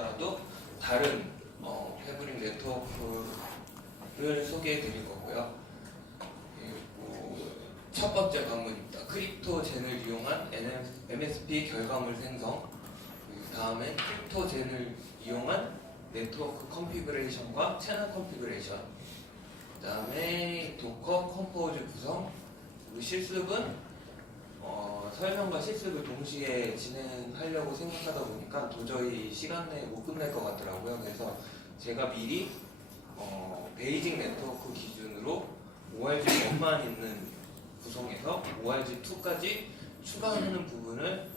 하더라도 다른 패브릭 네트워크를 소개해 드릴 거고요. 그리고 첫 번째 관문입니다. 크립토젠을 이용한 MSP 결과물 생성, 그 다음에 크립토젠을 이용한 네트워크 컨피그레이션과 채널 컨피그레이션, 그 다음에 도커 컴포즈 구성, 그리고 실습은 설명과 실습을 동시에 진행하려고 생각하다 보니까 도저히 시간 내에 못 끝낼 것 같더라고요. 그래서 제가 미리 베이직 네트워크 기준으로 ORG1만 있는 구성에서 ORG2까지 추가하는 부분을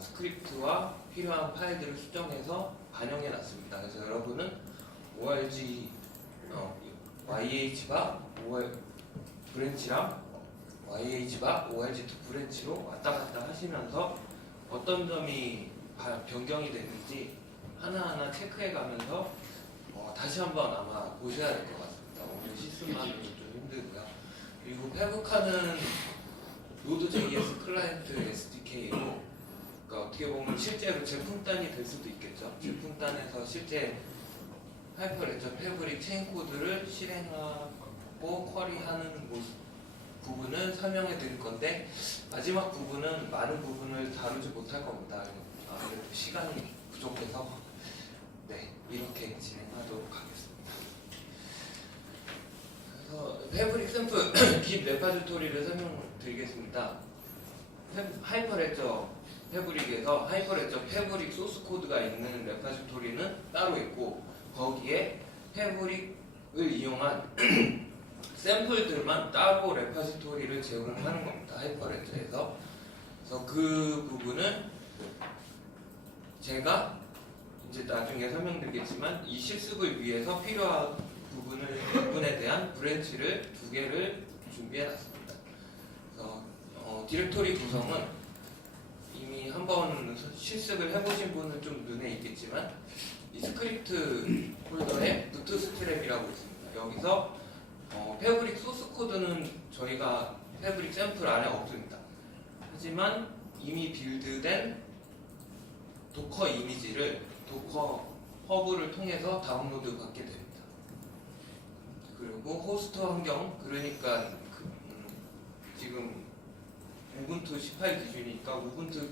스크립트와 필요한 파일들을 수정해서 반영해 놨습니다. 그래서 여러분은 ORG YH바 브랜치랑 YH바 ORG2 브랜치로 왔다 갔다 하시면서 어떤 점이 변경이 됐는지 하나하나 체크해 가면서 다시 한번 아마 보셔야 될 것 같습니다. 오늘 실습만으로 좀 힘들고요. 그리고 페브카는 Node.js 클라이언트 SDK로, 그러니까 어떻게 보면 실제로 제품단이 될 수도 있겠죠. 제품단에서 실제 하이퍼레저 패브릭 체인 코드를 실행하고 쿼리하는 부분을 설명해 드릴 건데, 마지막 부분은 많은 부분을 다루지 못할 겁니다. 아무래도 시간이 부족해서 이렇게 진행하도록 하겠습니다. 그래서 패브릭 샘플 깃 레파지토리를 설명드리겠습니다. 하이퍼레저 패브릭에서 하이퍼레저 패브릭 소스 코드가 있는 레파지토리는 따로 있고, 거기에 패브릭을 이용한 샘플들만 따로 레파지토리를 제공하는 겁니다. 하이퍼레저에서. 그래서 그 부분은 제가 이제 나중에 설명드리겠지만 이 실습을 위해서 필요한 부분에 대한 브랜치를 2개를 준비해 놨습니다. 그래서 디렉토리 구성은 이미 한번 실습을 해보신 분은 좀 눈에 있겠지만, 이 스크립트 폴더에 부트스트랩이라고 있습니다. 여기서 패브릭 소스 코드는 저희가 패브릭 샘플 안에 없습니다. 하지만 이미 빌드된 도커 이미지를 도커 허브를 통해서 다운로드 받게 됩니다. 그리고 호스트 환경, 그러니까 지금 우분투 18 기준이니까 우분투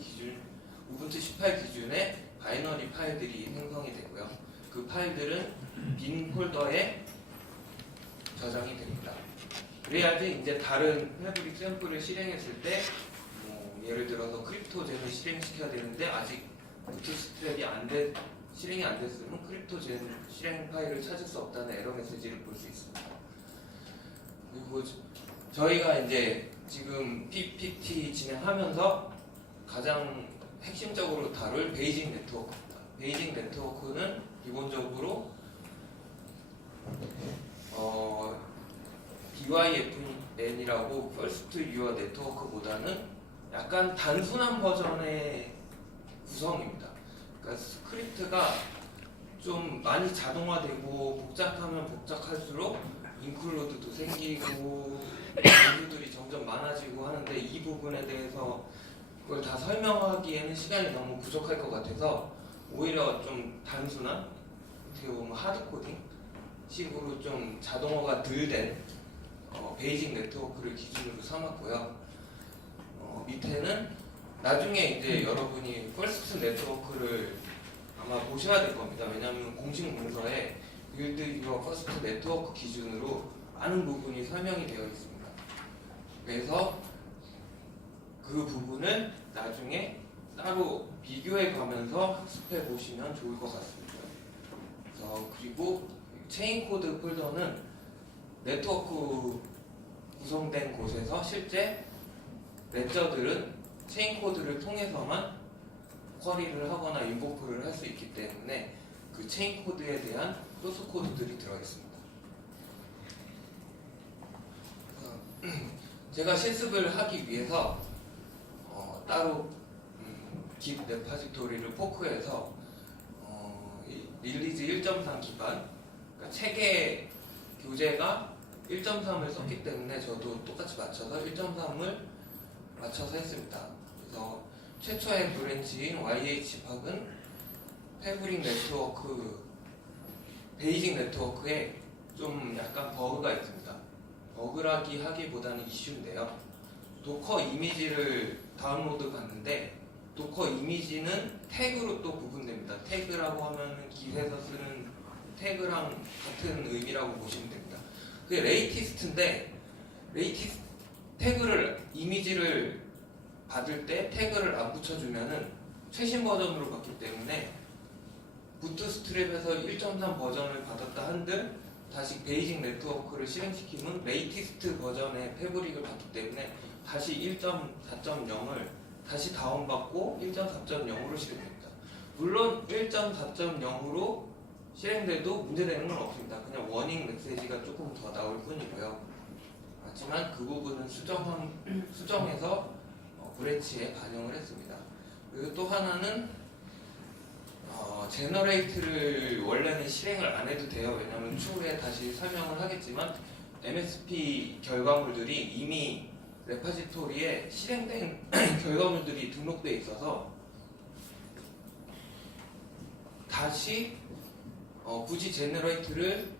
18 기준의 바이너리 파일들이 생성이 되고요. 그 파일들은 빈 폴더에 저장이 됩니다. 그래야지 이제 다른 패브릭 샘플을 실행했을 때 예를 들어서 크립토젠을 실행시켜야 되는데 아직 부트스트랩이 실행이 안 됐으면 크립토젠 실행 파일을 찾을 수 없다는 에러 메시지를 볼 수 있습니다. 그리고 저희가 이제 지금 PPT 진행하면서 가장 핵심적으로 다룰 베이직 네트워크입니다. 베이직 네트워크는 기본적으로 BYFN이라고 First Your Network보다는 약간 단순한 버전의 구성입니다. 그러니까 스크립트가 좀 많이 자동화되고 복잡하면 복잡할수록 인클루드도 생기고 기술들이 점점 많아지고 하는데, 이 부분에 대해서 그걸 다 설명하기에는 시간이 너무 부족할 것 같아서 오히려 좀 단순한, 어떻게 보면 하드코딩 식으로 좀 자동화가 덜 된 베이직 네트워크를 기준으로 삼았고요. 밑에는 나중에 이제 여러분이 퍼스트 네트워크를 아마 보셔야 될 겁니다. 왜냐하면 공식 문서에 Build Your First Network 기준으로 많은 부분이 설명이 되어 있습니다. 그래서 그 부분을 나중에 따로 비교해 가면서 학습해 보시면 좋을 것 같습니다. 그리고 체인 코드 폴더는 네트워크 구성된 곳에서 실제 레저들은 체인 코드를 통해서만 쿼리를 하거나 인보크를 할 수 있기 때문에 그 체인 코드에 대한 소스 코드들이 들어 있습니다. 제가 실습을 하기 위해서 따로 깃 레파지토리를 포크해서 릴리즈 1.3 기반, 그러니까 체계 교재가 1.3을 썼기 때문에 저도 똑같이 맞춰서 1.3을 맞춰서 했습니다. 그래서 최초의 브랜치인 YH박은 패브릭 네트워크, 베이직 네트워크에 좀 약간 버그가 있습니다. 버그라기 하기보다는 이슈인데요. 도커 이미지를 다운로드 받는데 도커 이미지는 태그로 또 구분됩니다. 태그라고 하면 깃에서 쓰는 태그랑 같은 의미라고 보시면 됩니다. 그게 레이티스트인데 레이티스트 태그를 이미지를 받을 때 태그를 안 붙여주면은 최신 버전으로 받기 때문에 부트스트랩에서 1.3 버전을 받았다 한들 다시 베이직 네트워크를 실행시키면 레이티스트 버전의 패브릭을 받기 때문에 다시 1.4.0을 다시 다운받고 1.4.0으로 실행됩니다. 물론 1.4.0으로 실행돼도 문제되는 건 없습니다. 그냥 워닝 메시지가 조금 더 나올 뿐이고요. 하지만 그 부분은 수정해서 브랜치에 반영을 했습니다. 그리고 또 하나는 제너레이트를 원래는 실행을 안 해도 돼요. 왜냐하면 추후에 다시 설명을 하겠지만 MSP 결과물들이 이미 레파지토리에 실행된 결과물들이 등록되어 있어서 다시 굳이 제너레이트를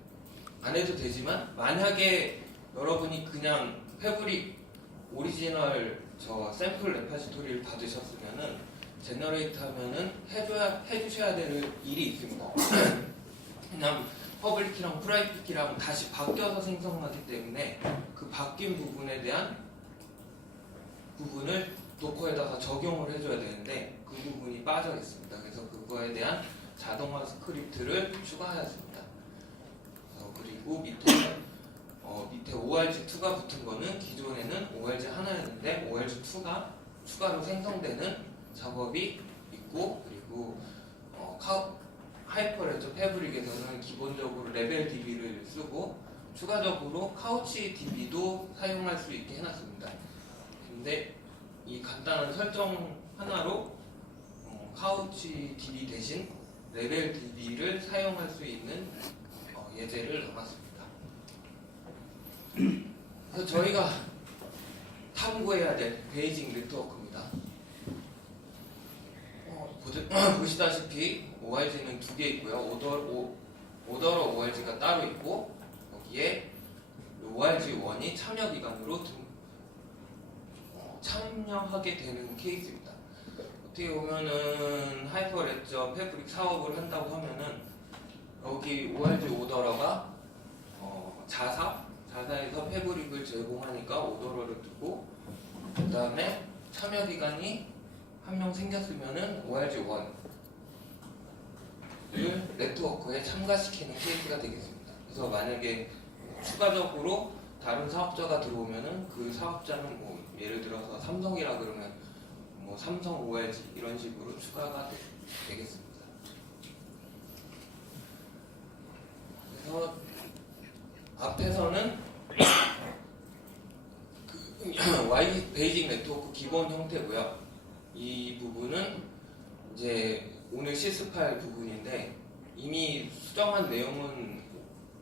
안 해도 되지만 만약에 여러분이 그냥 패브릭 오리지널 저 샘플 레파지토리를 받으셨으면은 제너레이트 하면은 해주셔야 되는 일이 있습니다. 그냥 퍼블릭키랑 프라이빗키랑 다시 바뀌어서 생성하기 때문에 그 바뀐 부분에 대한 부분을 도커에다가 적용을 해줘야 되는데 그 부분이 빠져 있습니다. 그래서 그거에 대한 자동화 스크립트를 추가하였습니다. 그리고 밑에 ORG2가 붙은 거는 기존에는 ORG 하나였는데 ORG2가 추가로 생성되는 작업이 있고 그리고 하이퍼레저 패브릭에서는 기본적으로 레벨 DB를 쓰고 추가적으로 카우치 DB도 사용할 수 있게 해놨습니다. 근데 이 간단한 설정 하나로 카우치 DB 대신 레벨 DB를 사용할 수 있는 예제를 넣어놨습니다. 그래서 저희가 탐구해야 될 베이직 네트워크입니다. 보시다시피 ORG는 두 개 있고요. 오더러 ORG가 따로 있고 여기에 ORG1이 참여 기간으로 참여하게 되는 케이스입니다. 어떻게 보면은 하이퍼레저 패브릭 사업을 한다고 하면은 여기 ORG 오더러가 자사에서 패브릭을 제공하니까 오더러를 두고 그 다음에 참여 기간이 한 명 생겼으면은 ORG1을 네트워크에 참가시키는 케이스가 되겠습니다. 그래서 만약에 추가적으로 다른 사업자가 들어오면은 그 사업자는 뭐 예를 들어서 삼성이라 그러면 뭐 삼성 ORG 이런 식으로 추가가 되겠습니다. 그래서 앞에서는 Y 베이직 네트워크 기본 형태고요. 이 부분은 이제 오늘 실습할 부분인데 이미 수정한 내용은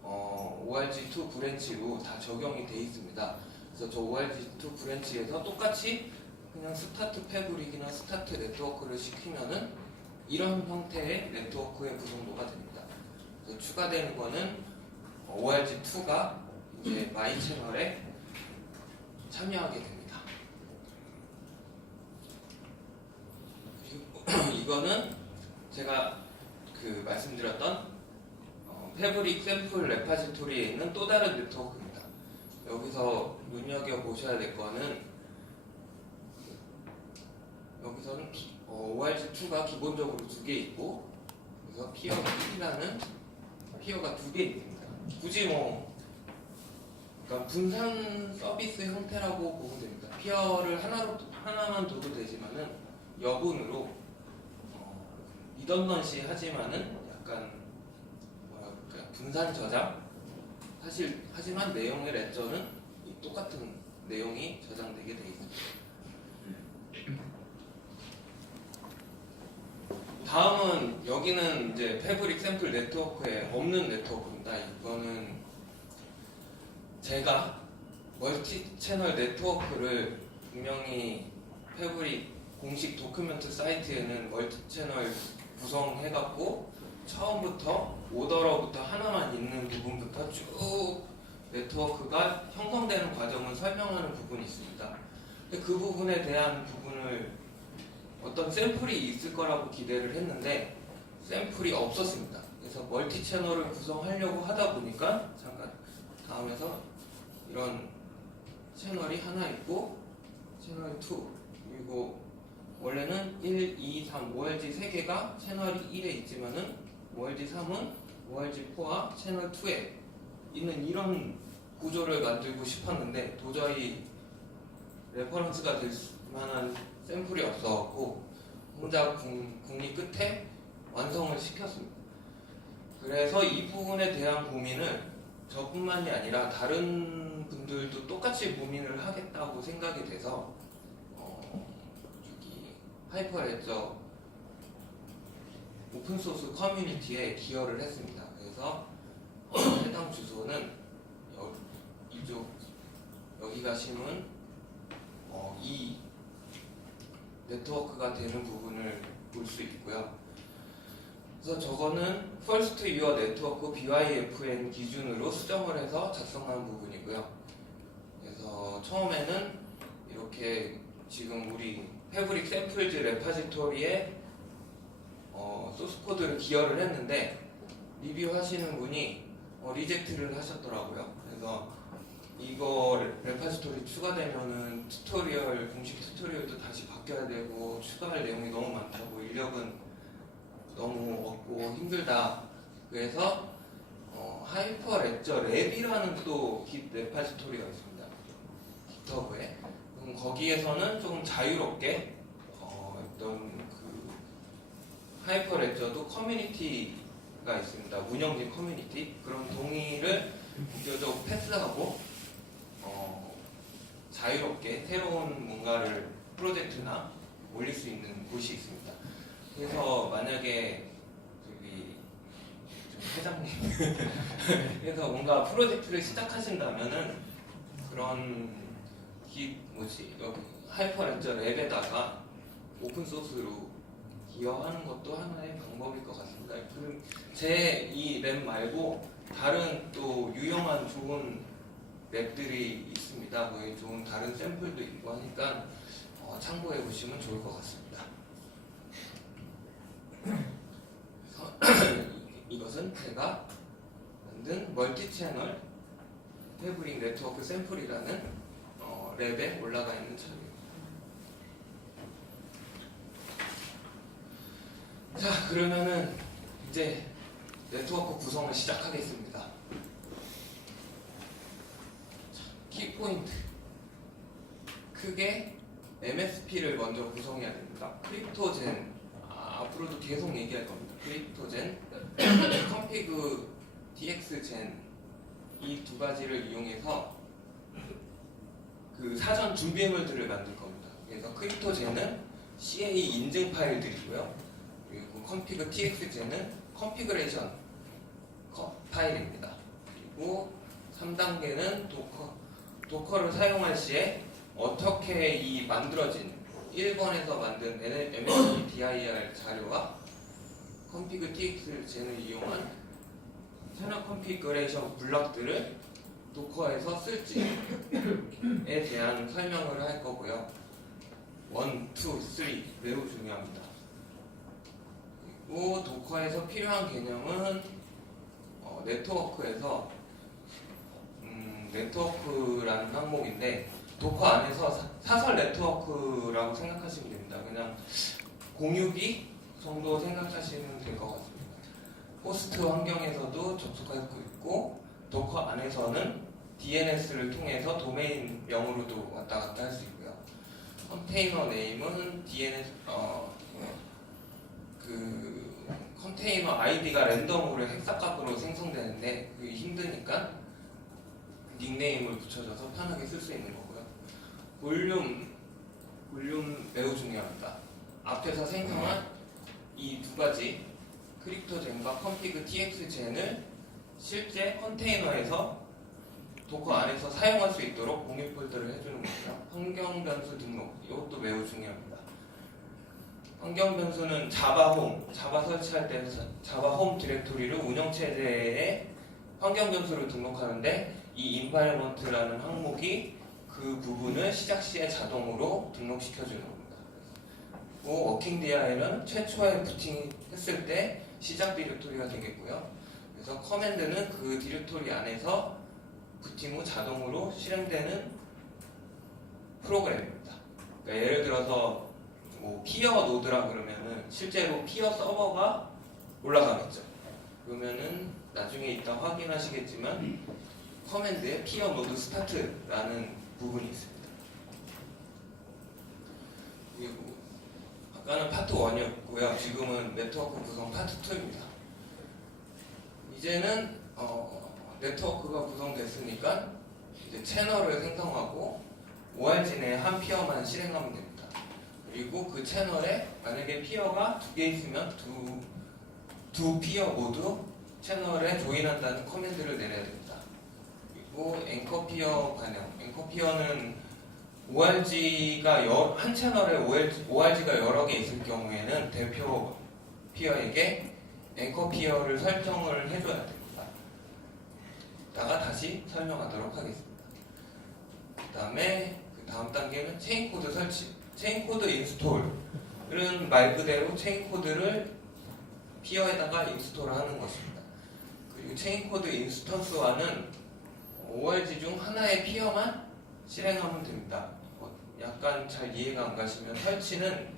ORG2 브랜치로 다 적용이 되어 있습니다. 그래서 저 ORG2 브랜치에서 똑같이 그냥 스타트 패브릭이나 스타트 네트워크를 시키면은 이런 형태의 네트워크의 구성도가 됩니다. 그래서 추가되는 거는 ORG2가 이제 마이 채널에 참여하게 됩니다. 이거는 제가 말씀드렸던 패브릭 샘플 레파지토리에 있는 또 다른 네트워크입니다. 여기서 눈여겨보셔야 될 거는 여기서는 ORG2가 기본적으로 두 개 있고 그래서 피어 P라는 피어가 두 개 있습니다. 굳이 그러니까 분산 서비스 형태라고 보면 됩니다. 피어를 하나만 둬도 되지만은 여분으로 리던던시 하지만은 약간 분산 저장 하지만 내용의 레저는 똑같은 내용이 저장되게 되어 있습니다. 다음은 여기는 이제 패브릭 샘플 네트워크에 없는 네트워크입니다. 이거는 제가 멀티 채널 네트워크를 분명히 패브릭 공식 도큐멘트 사이트에는 멀티 채널 구성해갖고 처음부터 오더러부터 하나만 있는 부분부터 쭉 네트워크가 형성되는 과정을 설명하는 부분이 있습니다. 근데 그 부분에 대한 부분을 어떤 샘플이 있을 거라고 기대를 했는데 샘플이 없었습니다. 그래서 멀티 채널을 구성하려고 하다 보니까 잠깐 다음에서 이런 채널이 하나 있고 채널 2 그리고 원래는 1, 2, 3, OLG 3개가 채널이 1에 있지만은 OLG 3은 OLG 4와 채널 2에 있는 이런 구조를 만들고 싶었는데 도저히 레퍼런스가 될 만한 샘플이 없어갖고 혼자 궁리 끝에 완성을 시켰습니다. 그래서 이 부분에 대한 고민을 저뿐만이 아니라 다른 분들도 똑같이 고민을 하겠다고 생각이 돼서 저기 하이퍼레저 오픈소스 커뮤니티에 기여를 했습니다. 그래서 해당 주소는 이쪽 여기 가시면 이 네트워크가 되는 부분을 볼 수 있고요. 그래서 저거는 First Your Network BYFN 기준으로 수정을 해서 작성한 부분이고요. 그래서 처음에는 이렇게 지금 우리 패브릭 샘플즈 레파지토리에 소스 코드를 기여를 했는데 리뷰하시는 분이 리젝트를 하셨더라고요. 그래서 이거 레파지토리 추가되면은 튜토리얼 공식 튜토리얼도 다시 바뀌어야 되고 추가할 내용이 너무 많다고 인력은 너무 없고 힘들다. 그래서 하이퍼레저 랩이라는 또 깃 레파지토리가 있습니다. 깃허브에. 거기에서는 조금 자유롭게 어떤 그 하이퍼레저도 커뮤니티가 있습니다. 운영진 커뮤니티 그런 동의를 비교적 패스하고 자유롭게 새로운 뭔가를 프로젝트나 올릴 수 있는 곳이 있습니다. 그래서 만약에 저기 회장님 그래서 뭔가 프로젝트를 시작하신다면은 그런 여기 하이퍼레저 랩에다가 오픈 소스로 기여하는 것도 하나의 방법일 것 같습니다. 제 이 랩 말고 다른 또 유용한 좋은 랩들이 있습니다. 거기 좋은 다른 샘플도 있고 하니까 참고해 보시면 좋을 것 같습니다. 이것은 제가 만든 멀티 채널 패브릭 네트워크 샘플이라는 랩에 올라가 있는 차입니다. 자, 그러면은 이제 네트워크 구성을 시작하겠습니다. 키포인트 크게 MSP를 먼저 구성해야 됩니다. 크립토젠 앞으로도 계속 얘기할 겁니다. 크립토젠, 컴피그 DX젠 이 두 가지를 이용해서 그 사전 준비물들을 만들 겁니다. 그래서 크립토젠은 CA 인증 파일들이고요. 그리고 컴피그 TX젠은 컨피그레이션 파일입니다. 그리고 3단계는 도커를 사용할 시에 어떻게 이 만들어진 1번에서 만든 MSP dir 자료와 컴피그 TX젠을 이용한 채널 컨피그레이션 블럭들을 도커에서 쓸지에 대한 설명을 할 거고요. 1, 2, 3 매우 중요합니다. 그리고 도커에서 필요한 개념은 네트워크에서 네트워크라는 항목인데 도커 안에서 사설 네트워크라고 생각하시면 됩니다. 그냥 공유기 정도 생각하시면 될 것 같습니다. 호스트 환경에서도 접속하고 있고 도커 안에서는 DNS를 통해서 도메인명으로도 왔다 갔다 할 수 있고요. 컨테이너 네임은 DNS 그 컨테이너 아이디가 랜덤으로 헥사값으로 생성되는데 그게 힘드니까 닉네임을 붙여줘서 편하게 쓸 수 있는 거고요. 볼륨 매우 중요합니다. 앞에서 생성한 이 두 가지 크립토젠과 컴피그 TX젠을 실제 컨테이너에서 도커 안에서 사용할 수 있도록 공유 폴더를 해주는 거고요. 환경 변수 등록 이것도 매우 중요합니다. 환경 변수는 자바홈, 자바 설치할 때 자바홈 디렉토리를 운영체제에 환경 변수를 등록하는데 이 environment라는 항목이 그 부분을 시작 시에 자동으로 등록시켜주는 겁니다. 그리고 워킹 DI는 최초에 부팅했을 때 시작 디렉토리가 되겠고요. 그래서 커맨드는 그 디렉토리 안에서 부팅 후 자동으로 실행되는 프로그램입니다. 그러니까 예를 들어서 뭐 피어 노드라 그러면은 실제로 피어 서버가 올라가겠죠. 그러면은 나중에 이따 확인하시겠지만 커맨드에 피어 노드 스타트라는 부분이 있습니다. 그리고 아까는 파트 1이었고요. 지금은 네트워크 구성 파트 2입니다. 이제는 네트워크가 구성됐으니까 이제 채널을 생성하고 ORG 내에 한 피어만 실행하면 됩니다. 그리고 그 채널에 만약에 피어가 2개 있으면 두 피어 모두 채널에 조인한다는 커맨드를 내려야 됩니다. 그리고 앵커 피어 반영. 앵커 피어는 ORG가 한 채널에 ORG가 여러 개 있을 경우에는 대표 피어에게 앵커 피어를 설정을 해줘야 됩니다. 이따가 다시 설명하도록 하겠습니다. 그 다음에 그 다음 단계는 체인 코드 설치. 체인 코드 인스톨은 말 그대로 체인 코드를 피어에다가 인스톨하는 것입니다. 그리고 체인 코드 인스턴스와는 ORG 중 하나의 피어만 실행하면 됩니다. 약간 잘 이해가 안 가시면 설치는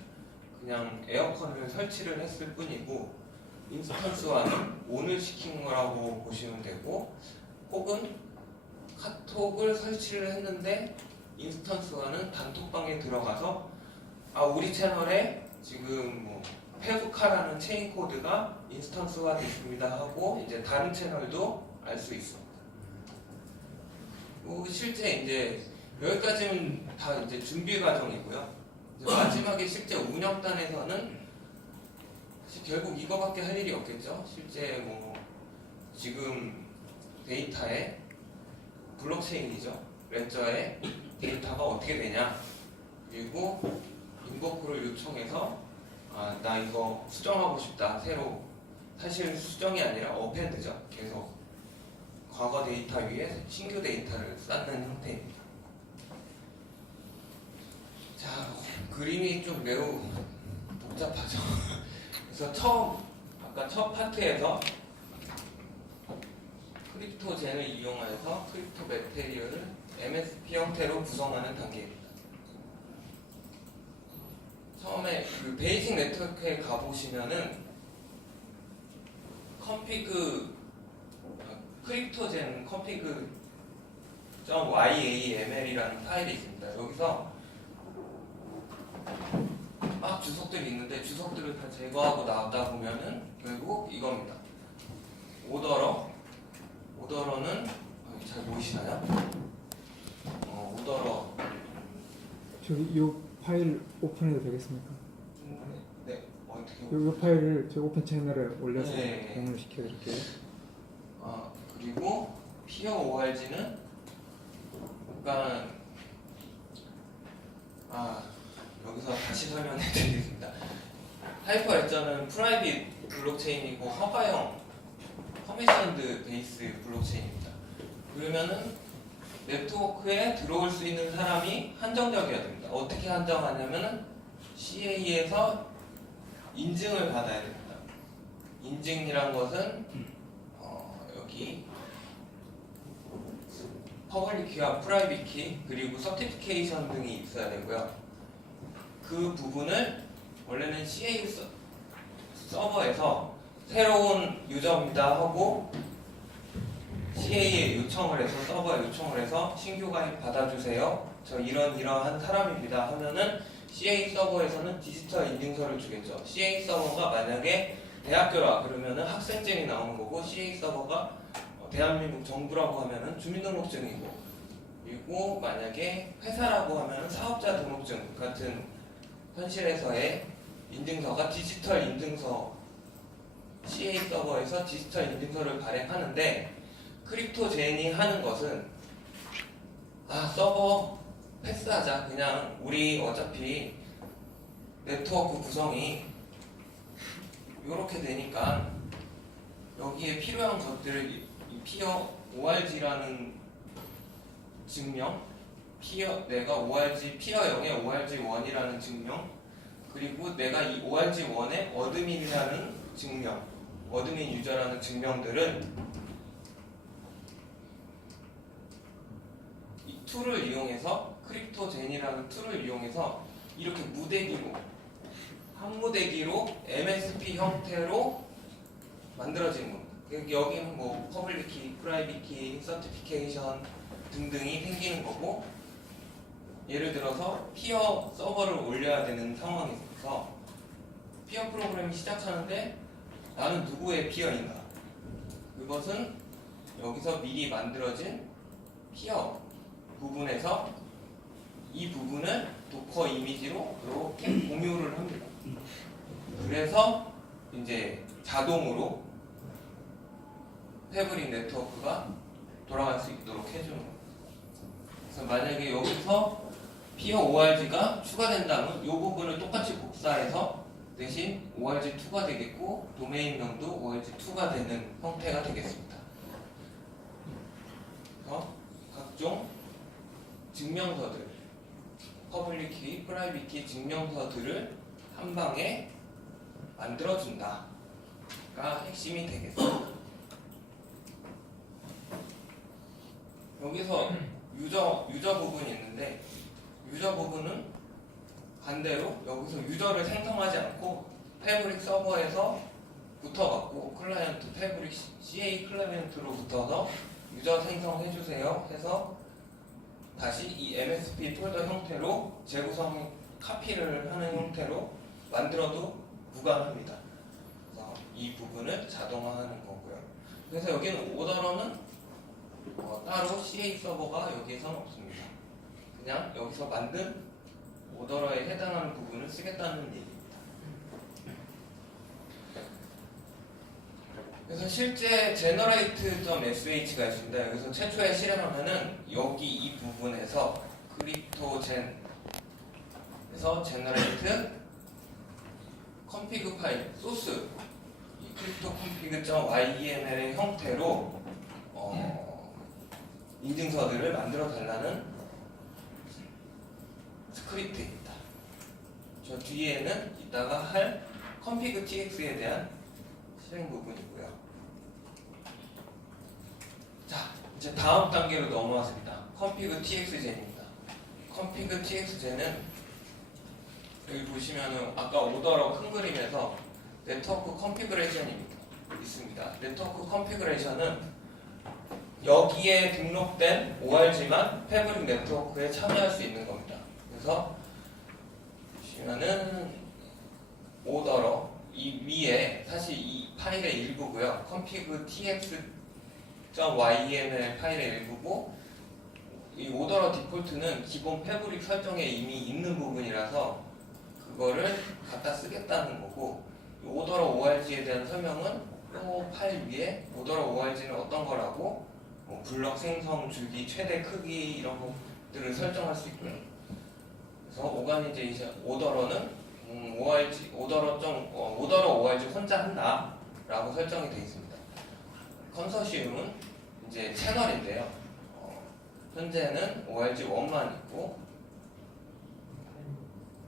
그냥 에어컨을 설치를 했을 뿐이고 인스턴스와는 온을 시킨 거라고 보시면 되고 혹은 카톡을 설치를 했는데 인스턴스와는 단톡방에 들어가서 우리 채널에 지금 뭐 페브카라는 체인 코드가 인스턴스화 됐습니다 하고 이제 다른 채널도 알 수 있습니다. 실제 이제 여기까지는 다 이제 준비 과정이고요. 이제 마지막에 실제 운영단에서는 사실 결국 이거밖에 할 일이 없겠죠. 실제 뭐 지금 데이터에 블록체인이죠. 레저에 데이터가 어떻게 되냐. 그리고 인버크를 요청해서 나 이거 수정하고 싶다. 새로 사실 수정이 아니라 어펜드죠. 계속 과거 데이터 위에 신규 데이터를 쌓는 형태입니다. 자, 그림이 좀 매우 복잡하죠. 그래서 아까 첫 파트에서 크립토젠을 이용해서 크립토 매테리얼을 MSP 형태로 구성하는 단계입니다. 처음에 그 베이직 네트워크에 가보시면은 크립토젠 config.yaml이라는 파일이 있습니다. 여기서 막 주석들이 있는데 주석들을 다 제거하고 나오다 보면은 결국 이겁니다. 오더러는 잘 보이시나요? 오더러 저기 이 파일 오픈해도 되겠습니까? 네, 어떻게 이 파일을 저 오픈 채널에 올려서 네. 공유를 시켜드릴게요. 그리고 피어 ORG는 약간 여기서 다시 설명해 드리겠습니다. 하이퍼 레저는 프라이빗 블록체인이고 허가형 커미션드 베이스 블록체인입니다. 그러면은 네트워크에 들어올 수 있는 사람이 한정적이어야 됩니다. 어떻게 한정하냐면은 CA에서 인증을 받아야 됩니다. 인증이란 것은 여기 퍼블릭 키와 프라이빗 키 그리고 서티피케이션 등이 있어야 되고요. 그 부분을 원래는 CA 서버에서 새로운 유저입니다 하고 CA에 요청을 해서 서버에 요청을 해서 신규 가입 받아주세요. 저 이러한 사람입니다 하면은 CA 서버에서는 디지털 인증서를 주겠죠. CA 서버가 만약에 대학교라 그러면은 학생증이 나오는 거고 CA 서버가 대한민국 정부라고 하면은 주민등록증이고 그리고 만약에 회사라고 하면은 사업자 등록증 같은 현실에서의 인증서가 디지털 인증서 CA 서버에서 디지털 인증서를 발행하는데 크립토젠이 하는 것은 서버 패스하자 그냥 우리 어차피 네트워크 구성이 이렇게 되니까 여기에 필요한 것들을 이 피어 ORG라는 증명, 내가 ORG 피어 0의 ORG1이라는 증명, 그리고 내가 이 ORG1의 어드민이라는 증명, 어드민 유저라는 증명들은 이 툴을 이용해서 크립토젠이라는 툴을 이용해서 이렇게 무대기로 한 무대기로 MSP 형태로 만들어지는 겁니다. 여기는 뭐 퍼블릭 키, 프라이빗 키, 서티피케이션 등등이 생기는 거고, 예를 들어서 피어 서버를 올려야 되는 상황이 있어서 피어 프로그램이 시작하는데 나는 누구의 피어인가? 그것은 여기서 미리 만들어진 피어 부분에서 이 부분을 도커 이미지로 이렇게 공유를 합니다. 그래서 이제 자동으로 패브릭 네트워크가 돌아갈 수 있도록 해주는 거예요. 그래서 만약에 여기서 피어 ORG가 추가된다면 이 부분을 똑같이 복사해서 대신 ORG2가 되겠고 도메인명도 ORG2가 되는 형태가 되겠습니다. 그래서 각종 증명서들, 퍼블릭 키, 프라이빗 키 증명서들을 한 방에 만들어준다가 핵심이 되겠습니다. 여기서 유저 부분이 있는데, 유저 부분은 반대로 여기서 유저를 생성하지 않고 패브릭 서버에서 붙어갖고 클라이언트 패브릭 CA 클라이언트로 붙어서 유저 생성해주세요 해서 다시 이 MSP 폴더 형태로 재구성 카피를 하는 형태로 만들어도 무관합니다. 그래서 이 부분을 자동화하는 거고요. 그래서 여기는 오더러는 따로 CA 서버가 여기에서는 없습니다. 그냥 여기서 만든 오더러에 해당하는 부분을 쓰겠다는 얘기입니다. 그래서 실제 generate.sh가 있습니다. 여기서 최초에 실행하면은 여기 이 부분에서 크립토젠에서 generate config 파일 소스 이 cryptoconfig.yml의 형태로 인증서들을 만들어 달라는 스크립트입니다. 저 뒤에는 이따가 할 config tx에 대한 실행 부분이고요. 자, 이제 다음 단계로 넘어왔습니다. config txgen입니다. config txgen은 여기 보시면은 아까 오더러 큰 그림에서 네트워크 컨피그레이션이 있습니다. 네트워크 컨피그레이션은 여기에 등록된 ORG만 패브릭 네트워크에 참여할 수 있는 겁니다. 그래서 보시면은 오더러 이 위에 사실 이 파일의 일부고요. config tx.yml 파일의 일부고, 이 오더러 디폴트는 기본 패브릭 설정에 이미 있는 부분이라서 그거를 갖다 쓰겠다는 거고, 이 오더러 org에 대한 설명은 이 파일 위에 오더러 org는 어떤 거라고 뭐 블럭 생성 주기, 최대 크기 이런 것들을 설정할 수 있고요. 그래서 오가니제이션 오더러는 오더러 org 혼자 한다라고 설정이 되어 있습니다. 컨소시움은 이제 채널인데요. 현재는 org1만 있고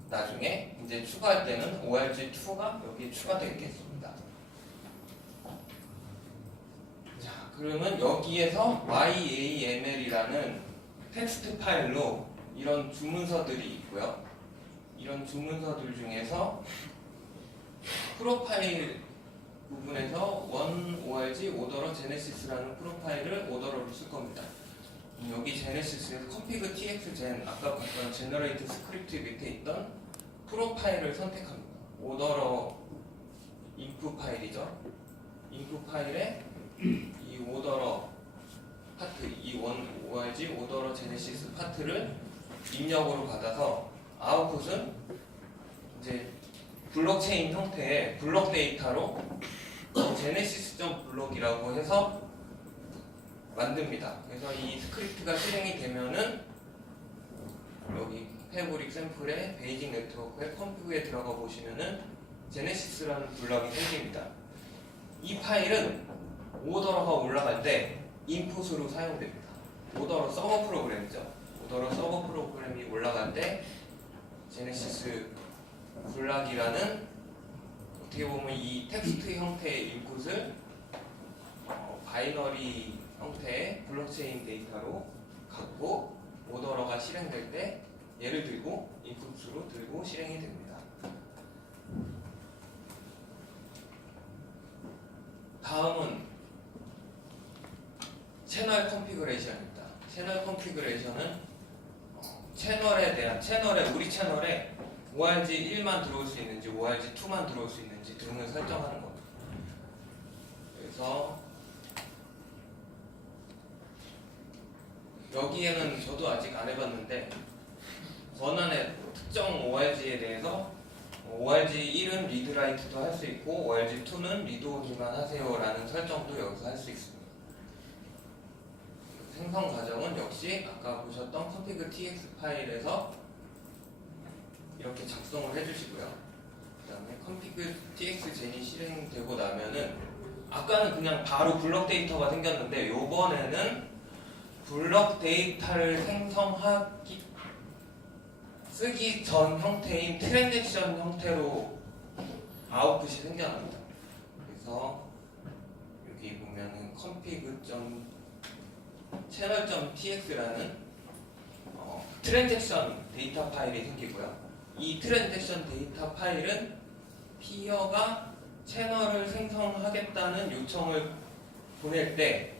나중에 이제 추가할 때는 org2가 여기에 추가되겠습니다. 자, 그러면 여기에서 YAML이라는 텍스트 파일로 이런 주문서들이 있고요. 이런 주문서들 중에서 프로파일 부분에서 원 org 오더러 제네시스라는 프로파일을 오더러로 쓸 겁니다. 여기 제네시스에서 config txgen 아까 봤던 generate 스크립트 밑에 있던 프로파일을 선택합니다. 오더러 인프 파일이죠. 인프 파일에 이 오더러 파트, 이 원 org 오더러 제네시스 파트를 입력으로 받아서 아웃풋은 이제 블록체인 형태의 블록 데이터로 제네시스.블록이라고 해서 만듭니다. 그래서 이 스크립트가 실행이 되면은 여기 패브릭 샘플에 베이직 네트워크에 컴퓨에 들어가 보시면은 제네시스라는 블럭이 생깁니다. 이 파일은 오더러가 올라갈 때 인풋으로 사용됩니다. 오더러 서버 프로그램이죠. 오더러 서버 프로그램이 올라갈 때 제네시스 블락이라는 어떻게 보면 이 텍스트 형태의 인풋을 바이너리 형태의 블록체인 데이터로 갖고 오더러가 실행될 때 얘를 들고 인풋으로 들고 실행이 됩니다. 다음은 채널 컨피그레이션입니다. 채널 컨피그레이션은 우리 채널에 ORG 1만 들어올 수 있는지 ORG 2만 들어올 수 있는지 등을 설정하는 겁니다. 그래서 여기에는 저도 아직 안 해봤는데 권한의 특정 ORG에 대해서 ORG 1은 리드라이트도 할 수 있고 ORG 2는 리드오기만 하세요 라는 설정도 여기서 할 수 있습니다. 생성 과정은 역시 아까 보셨던 config tx 파일에서 이렇게 작성을 해주시고요. 그 다음에 config tx 젠이 실행되고 나면은 아까는 그냥 바로 블럭 데이터가 생겼는데 요번에는 블럭 데이터를 쓰기 전 형태인 트랜잭션 형태로 아웃풋이 생겨납니다. 그래서 여기 보면은 config.channel.tx라는 트랜잭션 데이터 파일이 생기고요. 이 트랜잭션 데이터 파일은 피어가 채널을 생성하겠다는 요청을 보낼 때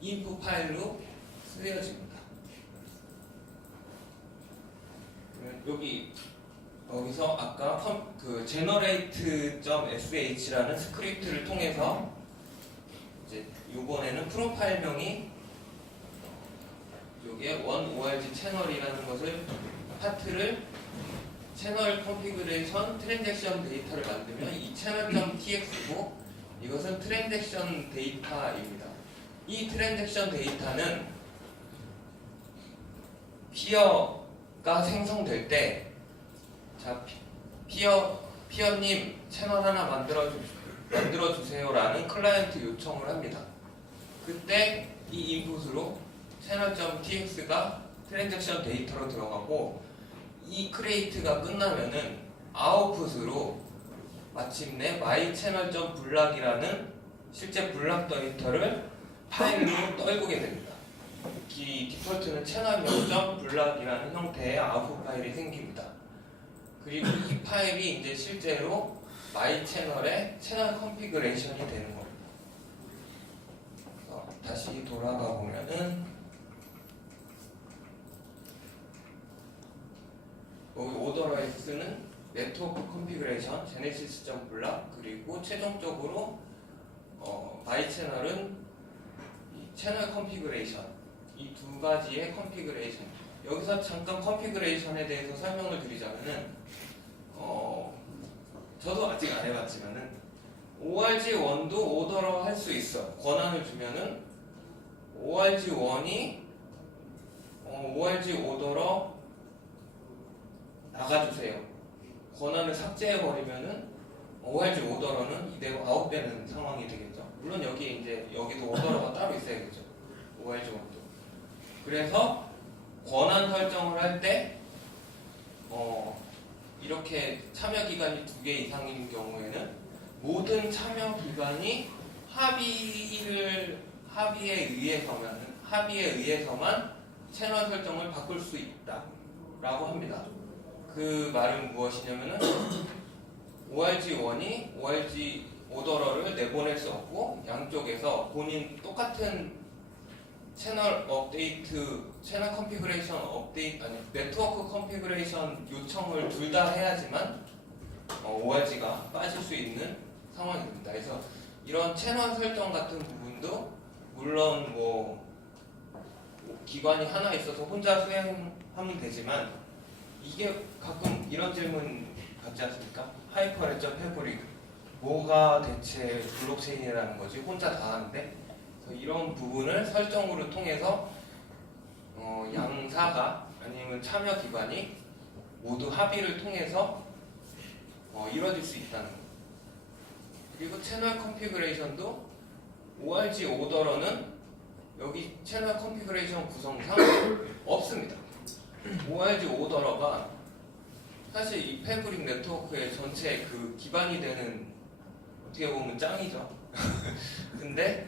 인풋 파일로 쓰여집니다. 여기서 아까 그 generate.sh라는 스크립트를 통해서 이제 이번에는 프로파일명이 여기에 OneORG 채널이라는 것을 파트를 채널 컨피그레이션 트랜잭션 데이터를 만들면 이 채널.tx고 이것은 트랜잭션 데이터입니다. 이 트랜잭션 데이터는 피어가 생성될 때 자, 피어님 채널 하나 만들어주세요라는 클라이언트 요청을 합니다. 그때 이 인풋으로 채널.tx가 트랜잭션 데이터로 들어가고 이 크리에이트가 끝나면은 아웃풋으로 마침내 myChannel.block이라는 실제 블락 데이터를 파일로 떨구게 됩니다. 이 디폴트는 채널명.block이라는 형태의 아웃풋 파일이 생깁니다. 그리고 이 파일이 이제 실제로 myChannel의 채널 컨피그레이션이 되는 겁니다. 다시 돌아가 보면은 여기 오더러에 쓰는 네트워크 컨피그레이션, 제네시스.block 그리고 최종적으로 myChannel은 채널 컨피그레이션 이 두 가지의 컨피그레이션. 여기서 잠깐 컨피그레이션에 대해서 설명을 드리자면은 저도 아직 안 해봤지만은 ORG1도 오더러 할 수 있어. 권한을 주면은 ORG1이 ORG 오더러 나가주세요. 권한을 삭제해버리면은 ORG 오더러는 이대로 아웃되는 상황이 되겠죠. 물론 여기도 오더러가 따로 있어야겠죠. ORG1도. 그래서 권한 설정을 할 때 이렇게 참여 기간이 2개 이상인 경우에는 모든 참여 기간이 합의에 의해서만 채널 설정을 바꿀 수 있다라고 합니다. 그 말은 무엇이냐면은 ORG1이 ORG 오더러를 내보낼 수 없고 양쪽에서 본인 똑같은 채널 업데이트, 채널 컨피그레이션 업데이트 네트워크 컨피그레이션 요청을 둘 다 해야지만 ORG가 빠질 수 있는 상황이 됩니다. 그래서 이런 채널 설정 같은 부분도 물론 기관이 하나 있어서 혼자 수행하면 되지만 이게 가끔 이런 질문 받지 않습니까? 하이퍼레저 패브릭 뭐가 대체 블록체인이라는 거지? 혼자 다 하는데 이런 부분을 설정으로 통해서 양사가 아니면 참여 기관이 모두 합의를 통해서 이루어질 수 있다는 거. 그리고 채널 컨피그레이션도 ORG 오더러는 여기 채널 컨피그레이션 구성상 없습니다. ORG 오더러가 사실 이 패브릭 네트워크의 전체 그 기반이 되는 어떻게 보면 짱이죠. 근데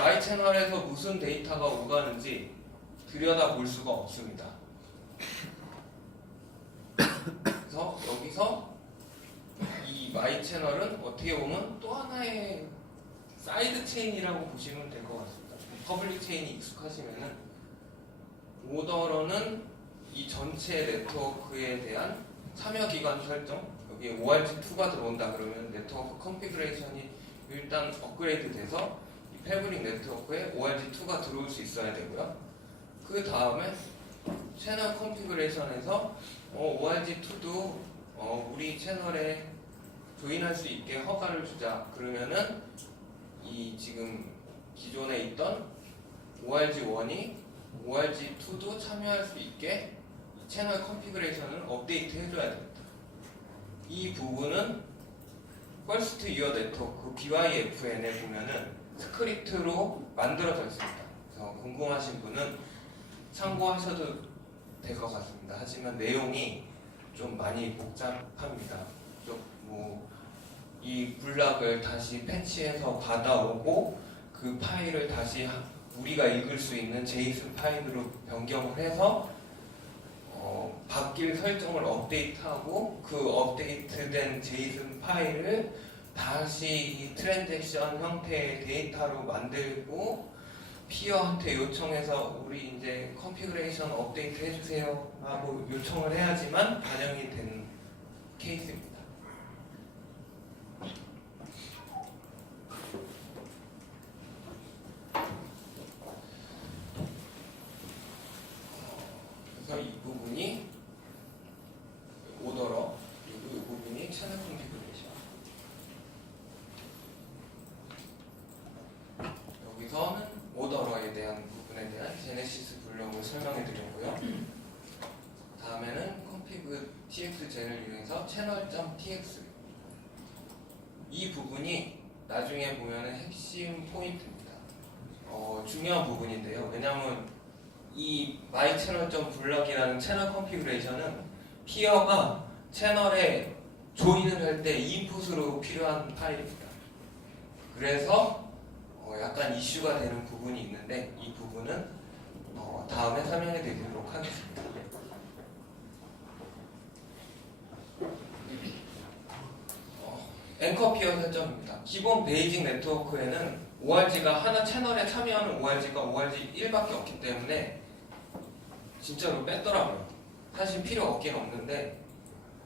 마이 채널에서 무슨 데이터가 오가는지 들여다볼 수가 없습니다. 그래서 여기서 이 마이 채널은 어떻게 보면 또 하나의 사이드 체인이라고 보시면 될 것 같습니다. 퍼블릭 체인이 익숙하시면은 오더러는 이 전체 네트워크에 대한 참여 기간 설정, 여기에 ORG2가 들어온다 그러면 네트워크 컨피그레이션이 일단 업그레이드 돼서 이 패브릭 네트워크에 ORG2가 들어올 수 있어야 되고요. 그 다음에 채널 컨피그레이션에서 ORG2도 우리 채널에 조인할 수 있게 허가를 주자. 그러면은 이 지금 기존에 있던 ORG1이 ORG2도 참여할 수 있게 이 채널 컨피그레이션을 업데이트 해줘야 됩니다. 이 부분은 First Year Network BYFN에 보면은 스크립트로 만들어져 있습니다. 그래서 궁금하신 분은 참고하셔도 될 것 같습니다. 하지만 내용이 좀 많이 복잡합니다. 이 블락을 다시 패치해서 받아오고 그 파일을 다시 우리가 읽을 수 있는 JSON 파일로 변경을 해서 바뀔 설정을 업데이트하고 그 업데이트된 JSON 파일을 다시 트랜잭션 형태의 데이터로 만들고 피어한테 요청해서 우리 이제 컨피그레이션 업데이트 해주세요 하고 요청을 해야지만 반영이 되는 케이스입니다. 그래서 이 부분이 오더러, 그리고 이 부분이 채널 컨피그레이션. 여기서는 오더러에 대한 부분에 대한 제네시스 블록을 설명해 드렸고요. 다음에는 config txgen을 이용해서 channel.tx, 이 부분이 나중에 보면은 핵심 포인트입니다. 중요한 부분인데요. 왜냐하면 이 myChannel.block이라는 채널 컨피그레이션은 피어가 채널에 조인을 할 때 인풋으로 필요한 파일입니다. 그래서 약간 이슈가 되는 부분이 있는데 이 부분은 다음에 설명해 드리도록 하겠습니다. 앵커 피어 설정입니다. 기본 베이직 네트워크에는 ORG가 하나 채널에 참여하는 ORG가 ORG 1밖에 없기 때문에 진짜로 뺐더라고요. 사실 필요 없긴 없는데